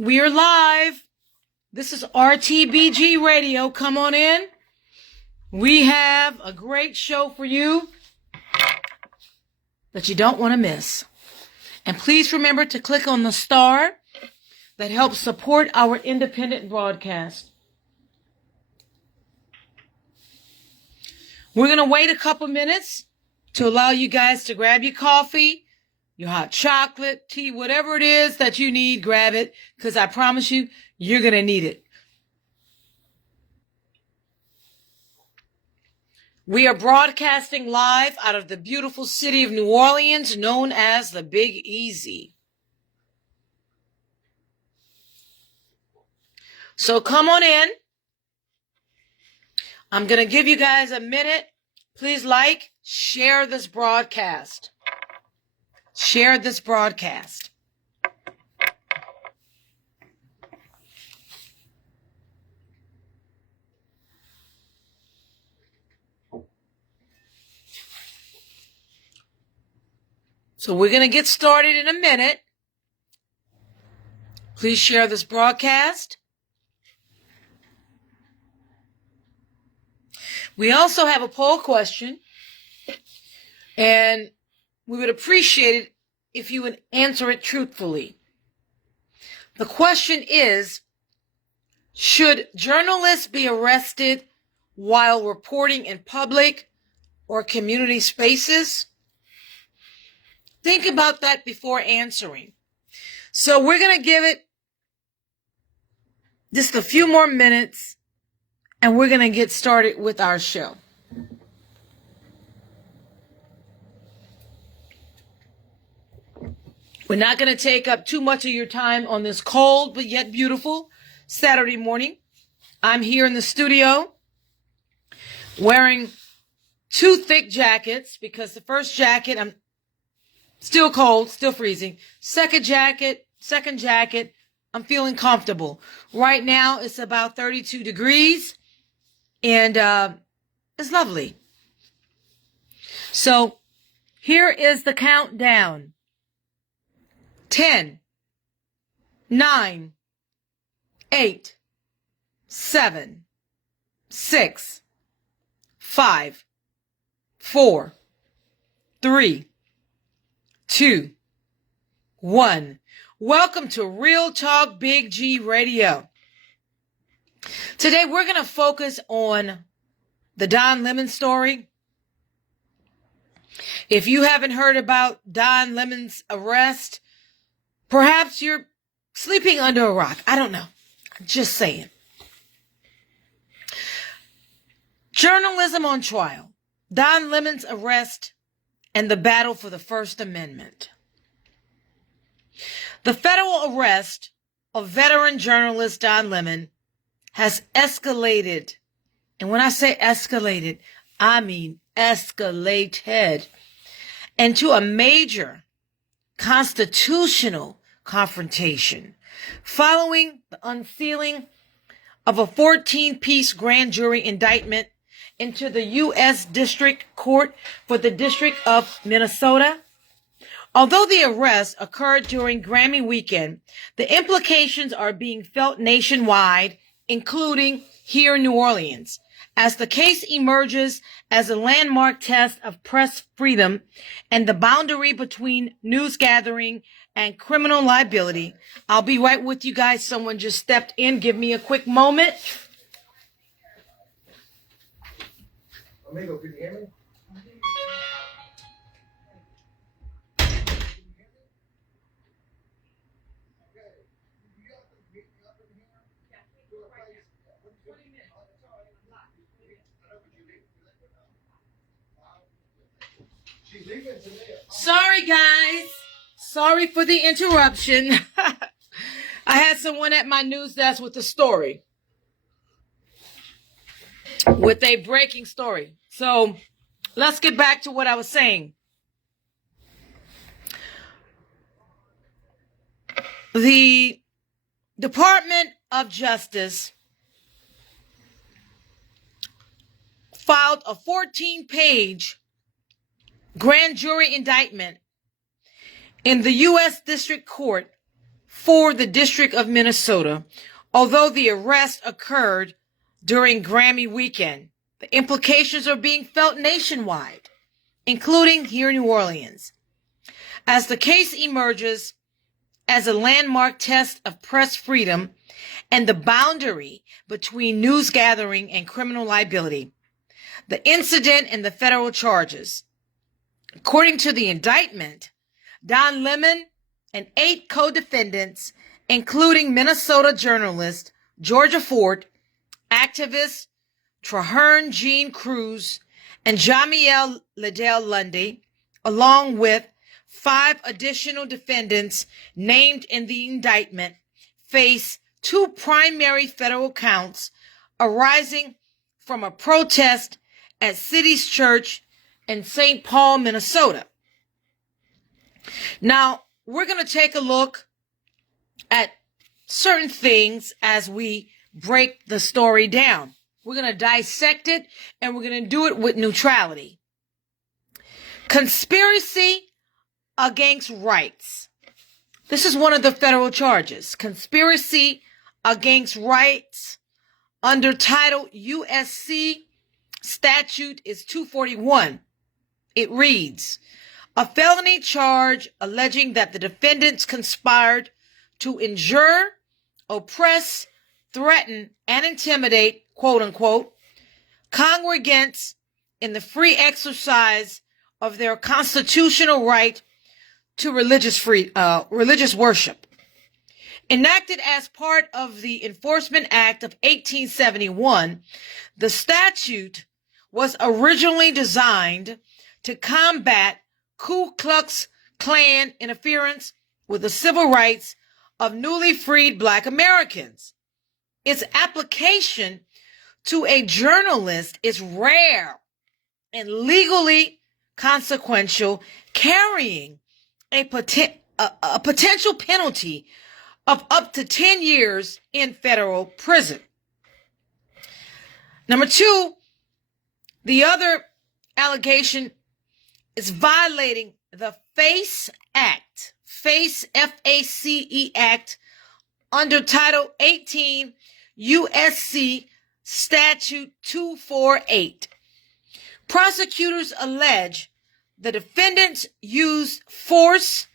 We are live. This is RTBG Radio. Come on in. We have a great show for you that you don't want to miss. And please remember to click on the star that helps support our independent broadcast. We're going to wait a couple minutes to allow you guys to grab your coffee, your hot chocolate, tea, whatever it is that you need, grab it, because I promise you, you're going to need it. We are broadcasting live out of the beautiful city of New Orleans, known as the Big Easy. So come on in. I'm going to give you guys a minute. Please like, share this broadcast. Share this broadcast. So we're going to get started in a minute. Please share this broadcast. We also have a poll question, and we would appreciate it if you would answer it truthfully. The question is, should journalists be arrested while reporting in public or community spaces? Think about that before answering. So we're going to give it just a few more minutes, and we're going to get started with our show. We're not going to take up too much of your time on this cold but yet beautiful Saturday morning. I'm here in the studio wearing two thick jackets because the first jacket, I'm still cold, still freezing. Second jacket, I'm feeling comfortable. Right now it's about 32 degrees and it's lovely. So here is the countdown. 10, 9, 8, 7, 6, 5, 4, 3, 2, 1. Welcome to Real Talk Big G Radio. Today we're going to focus on the Don Lemon story. If you haven't heard about Don Lemon's arrest, perhaps you're sleeping under a rock. I don't know. I'm just saying. Journalism on trial. Don Lemon's arrest and the battle for the First Amendment. The federal arrest of veteran journalist Don Lemon has escalated. And when I say escalated, I mean escalated into a major constitutional confrontation following the unsealing of a 14-piece grand jury indictment into the U.S. District Court for the District of Minnesota. Although the arrest occurred during Grammy weekend, the implications are being felt nationwide, including here in New Orleans, as the case emerges as a landmark test of press freedom and the boundary between news gathering and criminal liability. I'll be right with you guys. Someone just stepped in. Give me a quick moment. Amigo, can you hear me? Sorry, guys. Sorry for the interruption. I had someone at my news desk with a story. With a breaking story. So let's get back to what I was saying. The Department of Justice filed a 14-page grand jury indictment in the U.S. District Court for the District of Minnesota, although the arrest occurred during Grammy weekend. The implications are being felt nationwide, including here in New Orleans, as the case emerges as a landmark test of press freedom and the boundary between news gathering and criminal liability. The incident and the federal charges. According to the indictment, Don Lemon and 8 co-defendants, including Minnesota journalist Georgia Ford, activist Traherne Jean Cruz, and Jamiel Liddell Lundy, along with 5 additional defendants named in the indictment, face 2 primary federal counts arising from a protest at City's Church in St. Paul, Minnesota. Now, we're going to take a look at certain things as we break the story down. We're going to dissect it, and we're going to do it with neutrality. Conspiracy against rights. This is one of the federal charges. Conspiracy against rights under Title USC statute is 241. It reads, a felony charge alleging that the defendants conspired to injure, oppress, threaten, and intimidate, quote unquote, congregants in the free exercise of their constitutional right to religious worship. Enacted as part of the Enforcement Act of 1871, the statute was originally designed to combat Ku Klux Klan interference with the civil rights of newly freed Black Americans. Its application to a journalist is rare and legally consequential, carrying a potential penalty of up to 10 years in federal prison. Number 2, the other allegation is violating the FACE Act, FACE, F-A-C-E Act, under Title 18 USC Statute 248. Prosecutors allege the defendants used force,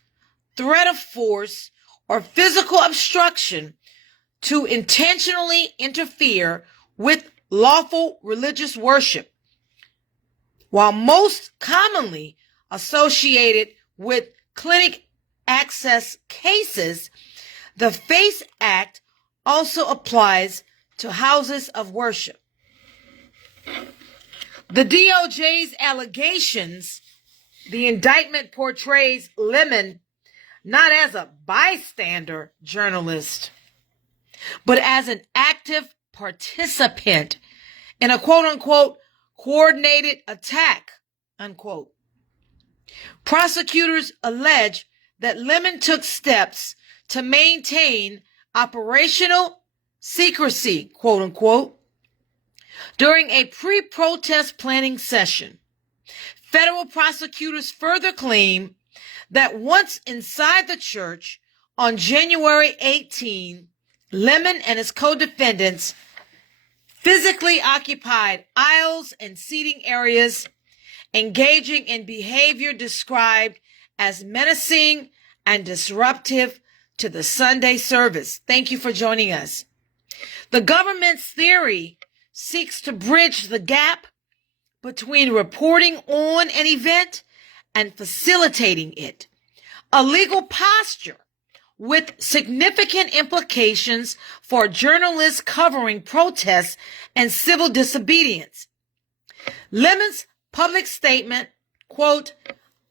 threat of force, or physical obstruction to intentionally interfere with lawful religious worship. While most commonly associated with clinic access cases, the FACE Act also applies to houses of worship. The DOJ's allegations, the indictment portrays Lemon not as a bystander journalist, but as an active participant in a quote-unquote coordinated attack, unquote. Prosecutors allege that Lemon took steps to maintain operational secrecy, quote-unquote, during a pre-protest planning session. Federal prosecutors further claim that once inside the church on January 18, Lemon and his co-defendants physically occupied aisles and seating areas, engaging in behavior described as menacing and disruptive to the Sunday service. Thank you for joining us. The government's theory seeks to bridge the gap between reporting on an event and facilitating it, a legal posture with significant implications for journalists covering protests and civil disobedience. Lemon's public statement, quote,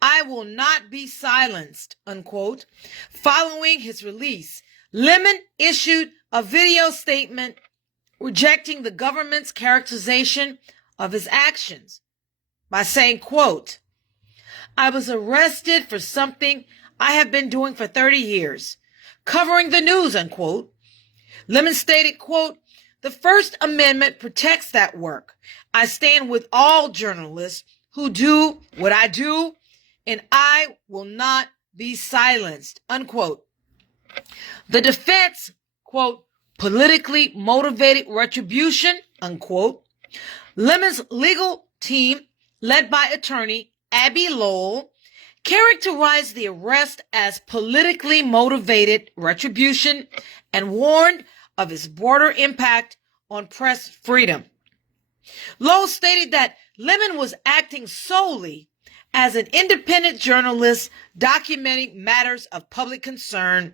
"I will not be silenced," unquote, following his release, Lemon issued a video statement rejecting the government's characterization of his actions by saying, quote, "I was arrested for something I have been doing for 30 years, covering the news," unquote. Lemon stated, quote, "The First Amendment protects that work. I stand with all journalists who do what I do, and I will not be silenced," unquote. The defense, quote, politically motivated retribution, unquote. Lemon's legal team, led by attorney Abby Lowell, characterized the arrest as politically motivated retribution and warned of its broader impact on press freedom. Lowell stated that Lemon was acting solely as an independent journalist documenting matters of public concern,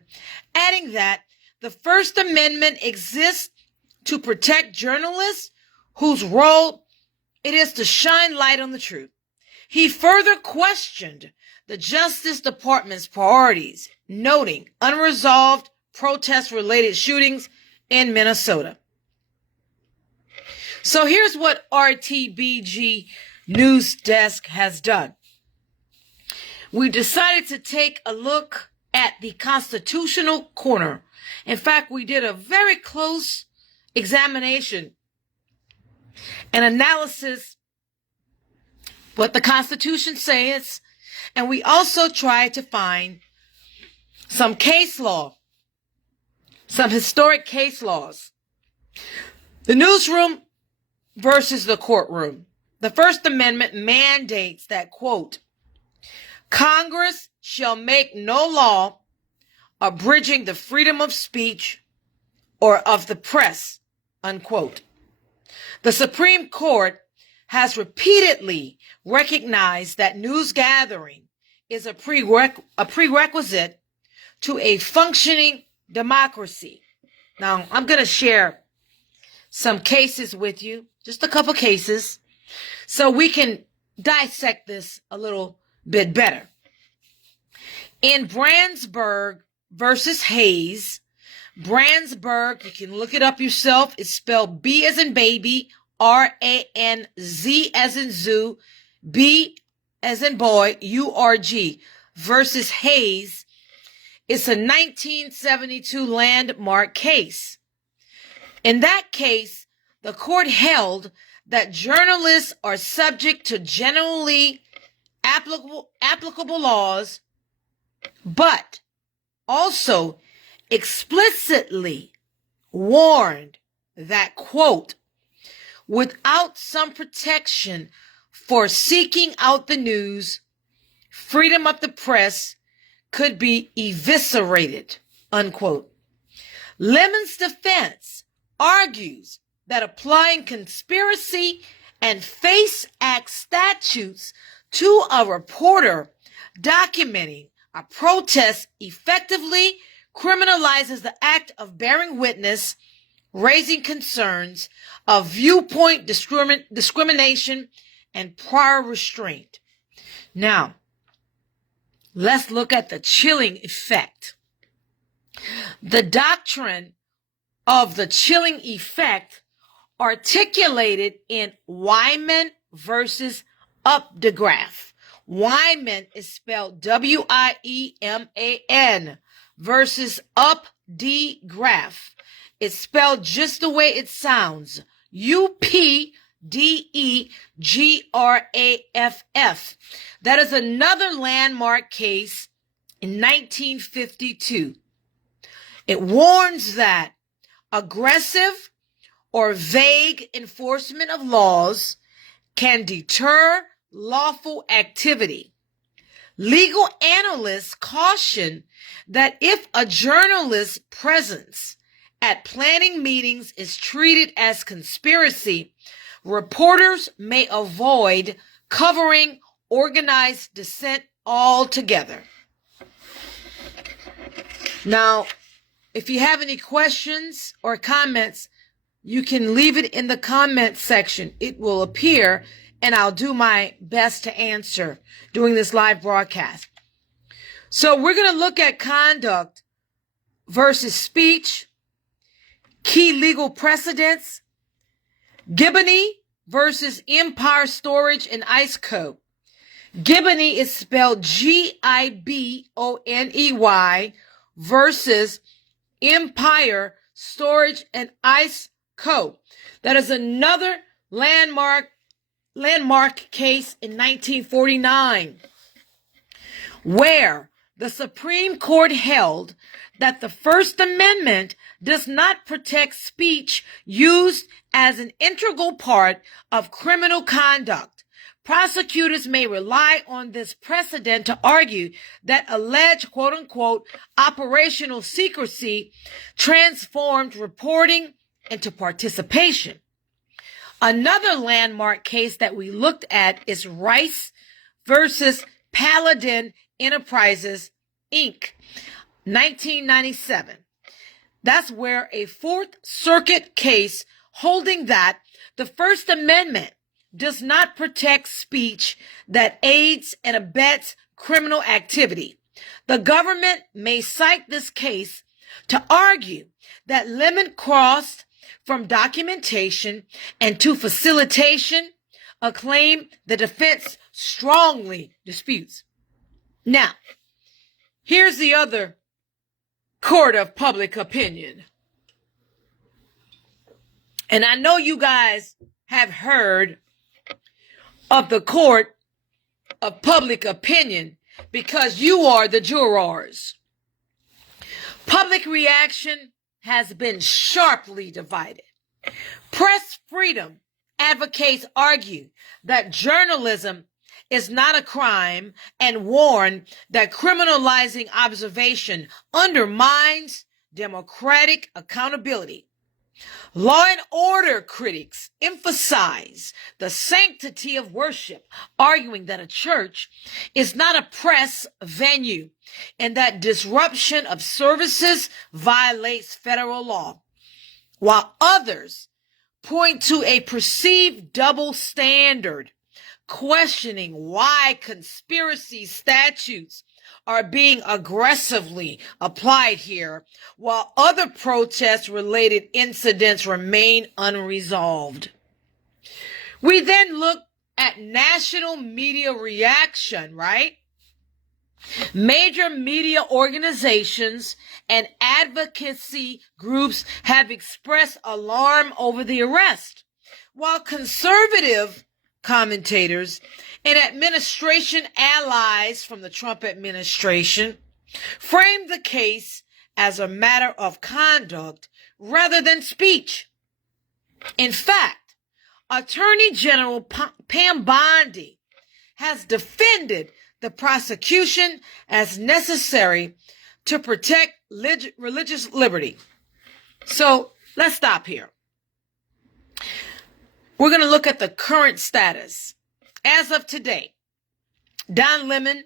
adding that the First Amendment exists to protect journalists whose role it is to shine light on the truth. He further questioned the Justice Department's priorities, noting unresolved protest-related shootings in Minnesota. So here's what RTBG News Desk has done. We decided to take a look at the constitutional corner. In fact, we did a very close examination and analysis what the Constitution says, and we also tried to find some case law, some historic case laws. The newsroom versus the courtroom. The First Amendment mandates that, quote, Congress shall make no law abridging the freedom of speech or of the press, unquote. The Supreme Court has repeatedly recognized that news gathering is a prerequisite to a functioning democracy. Now, I'm going to share some cases with you, just a couple cases, so we can dissect this a little bit better. In Brandsburg versus Hayes, Brandsburg, you can look it up yourself. It's spelled B as in baby, R-A-N-Z as in zoo, B as in boy, U-R-G, versus Hayes. It's a 1972 landmark case. In that case, the court held that journalists are subject to generally applicable laws, but also explicitly warned that, quote, without some protection for seeking out the news, freedom of the press could be eviscerated, unquote. Lemon's defense argues that applying conspiracy and FACE Act statutes to a reporter documenting a protest effectively criminalizes the act of bearing witness, raising concerns of viewpoint discrimination and prior restraint. Now, let's look at the chilling effect. The doctrine of the chilling effect articulated in Wyman versus Updegraff. Wyman is spelled W-I-E-M-A-N versus Updegraff. It's spelled just the way it sounds. U-P-D-E-G-R-A-F-F. That is another landmark case in 1952. It warns that aggressive or vague enforcement of laws can deter lawful activity. Legal analysts caution that if a journalist's presence at planning meetings is treated as conspiracy, reporters may avoid covering organized dissent altogether. Now, if you have any questions or comments, you can leave it in the comment section. It will appear, and I'll do my best to answer during this live broadcast. So we're going to look at conduct versus speech, key legal precedents, Giboney versus Empire Storage and Ice Co. Giboney is spelled G-I-B-O-N-E-Y versus Empire Storage and Ice Co. That is another landmark case in 1949, where the Supreme Court held that the First Amendment does not protect speech used as an integral part of criminal conduct. Prosecutors may rely on this precedent to argue that alleged quote-unquote operational secrecy transformed reporting into participation. Another landmark case that we looked at is Rice versus Paladin Enterprises, Inc., 1997. That's where a Fourth Circuit case holding that the First Amendment does not protect speech that aids and abets criminal activity. The government may cite this case to argue that limit crossed from documentation and to facilitation, a claim the defense strongly disputes. Now, here's the other court of public opinion. And I know you guys have heard of the court of public opinion because you are the jurors. Public reaction has been sharply divided. Press freedom advocates argue that journalism is not a crime and warn that criminalizing observation undermines democratic accountability. Law and order critics emphasize the sanctity of worship, arguing that a church is not a press venue and that disruption of services violates federal law, while others point to a perceived double standard, questioning why conspiracy statutes are being aggressively applied here, while other protest-related incidents remain unresolved. We then look at national media reaction, right? Major media organizations and advocacy groups have expressed alarm over the arrest, while conservative commentators and administration allies from the Trump administration framed the case as a matter of conduct rather than speech. In fact, Attorney General Pam Bondi has defended the prosecution as necessary to protect religious liberty. So let's stop here. We're going to look at the current status. As of today, Don Lemon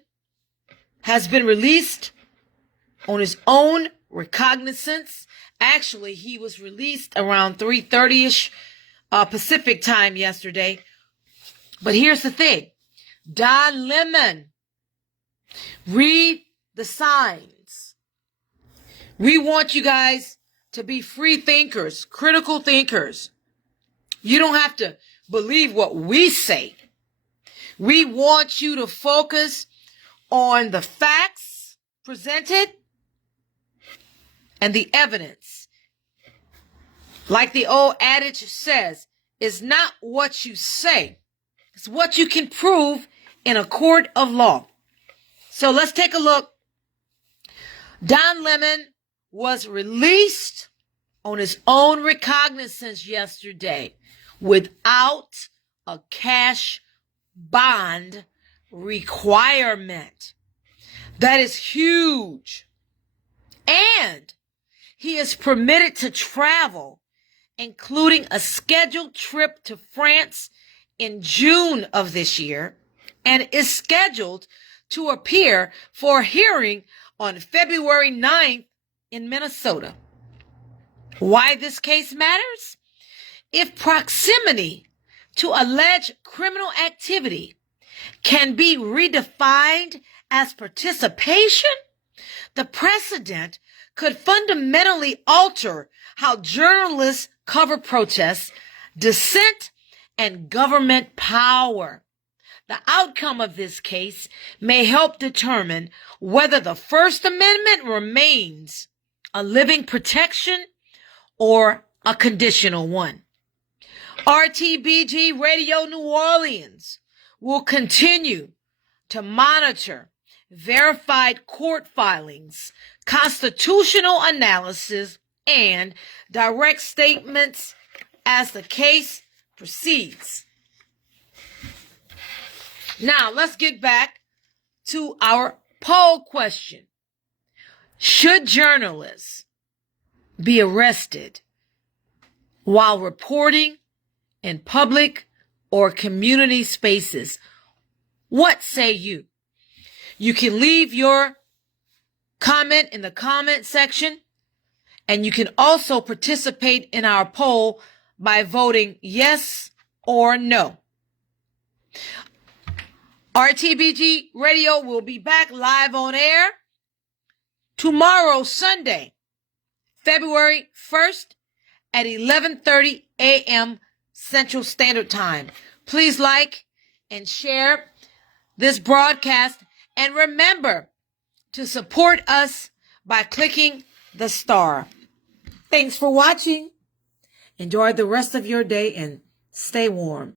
has been released on his own recognizance. Actually, he was released around 3:30ish Pacific time yesterday. But here's the thing. Don Lemon, read the signs. We want you guys to be free thinkers, critical thinkers. You don't have to believe what we say. We want you to focus on the facts presented and the evidence. Like the old adage says, it's not what you say, it's what you can prove in a court of law. So let's take a look. Don Lemon was released on his own recognizance yesterday without a cash bond requirement. That is huge. And he is permitted to travel, including a scheduled trip to France in June of this year, and is scheduled to appear for a hearing on February 9th in Minnesota. Why this case matters? If proximity to alleged criminal activity can be redefined as participation, the precedent could fundamentally alter how journalists cover protests, dissent, and government power. The outcome of this case may help determine whether the First Amendment remains a living protection or a conditional one. RTBG Radio New Orleans will continue to monitor verified court filings, constitutional analysis, and direct statements as the case proceeds. Now, let's get back to our poll question. Should journalists be arrested while reporting in public or community spaces? What say you? You can leave your comment in the comment section, and you can also participate in our poll by voting yes or no. RTBG Radio will be back live on air tomorrow, Sunday, February 1st at 11:30 a.m. Central Standard Time. Please like and share this broadcast, and remember to support us by clicking the star. Thanks for watching. Enjoy the rest of your day and stay warm.